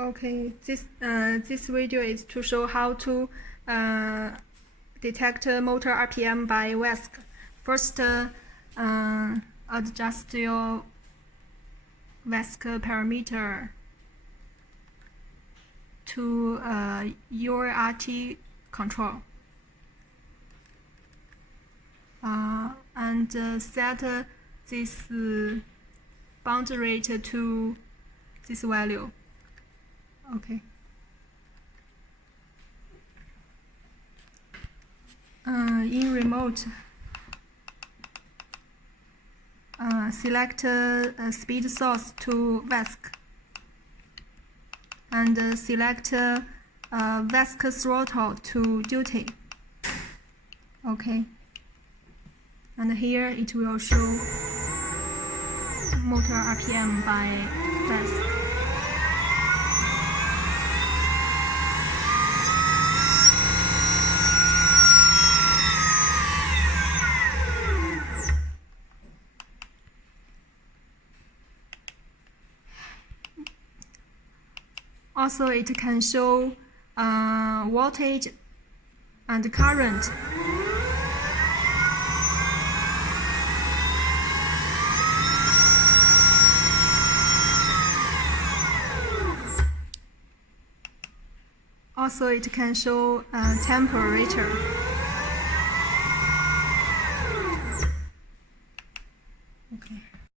Okay, this video is to show how to detect motor RPM by VESC. First, adjust your VESC parameter to URT control, and set this bound rate to this value. Okay. In remote, select speed source to VESC and select VESC throttle to duty. Okay. And here it will show motor RPM by VESC. Also, it can show voltage and current. Also, it can show temperature.